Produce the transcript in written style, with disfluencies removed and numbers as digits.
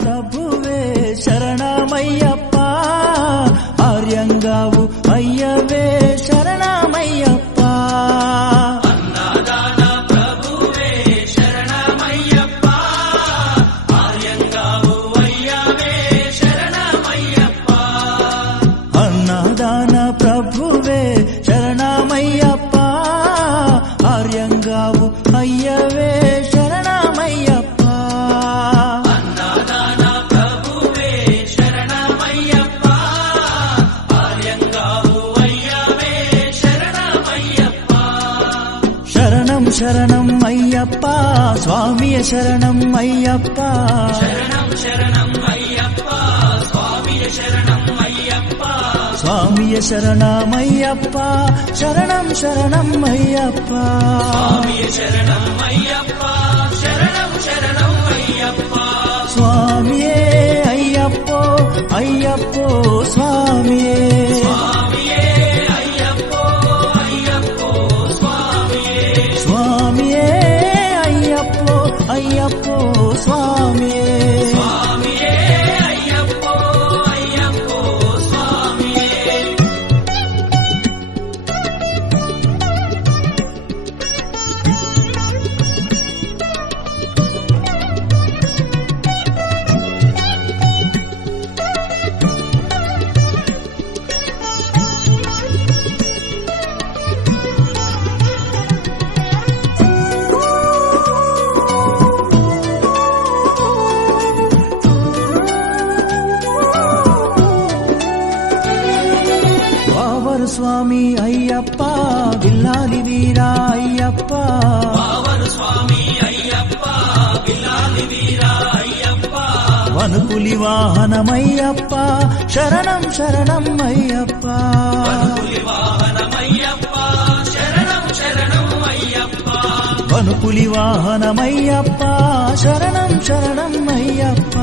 ప్రభువే శరణమయ్యప్ప ఆర్యంగావు అయ్యవే శరణమయ్యప్ప అన్నదాన ప్రభువే శరణమయ్యప్ప ఆర్యంగావు అయ్యవే శరణమయ్యప్ప అన్నదాన ప్రభువే శరణమయ్యప్ప ఆర్యంగావు అయ్యవే శరణమయ్యప్ప అన్నదాన ప్రభువే శరణమయ్యప్ప ఆర్యంగావు అయ్యవే శరణమయ్యప్ప శరణం శరణం అయ్యప్ప స్వామియ శరణం అయ్యప్ప శరణం శరణం అయ్యప్ప స్వామియ శరణం అయ్యప్ప స్వామియ శరణమయ్యప్ప శరణం శరణం అయ్యప్ప స్వామియ శరణం అయ్యప్ప శరణం శరణం అయ్యప్ప స్వామియే అయ్యప్పో అయ్యప్పో స్వామియే స్వామియే అయ్యప్పో అయ్యప్పో స్వామియే స్వామియే అయ్యప్పో అయ్యప్పో స్వామియే స్వామియే అయ్యప్పో అయ్యప్పో స్వామియే వావరు స్వామి అయ్యప్ప విల్లాలి వీరా అయ్యప్ప పావను స్వామి అయ్యప్ప బిల్లాలి వీరా అయ్యప్ప వనుపులి వాహనమయ్యప్ప శరణం శరణం అయ్యప్ప పులి వాహనమయ్యప్ప శరణం శరణం అయ్యప్ప వనుపులి వాహనమయ్యప్ప శరణం శరణం అయ్యప్ప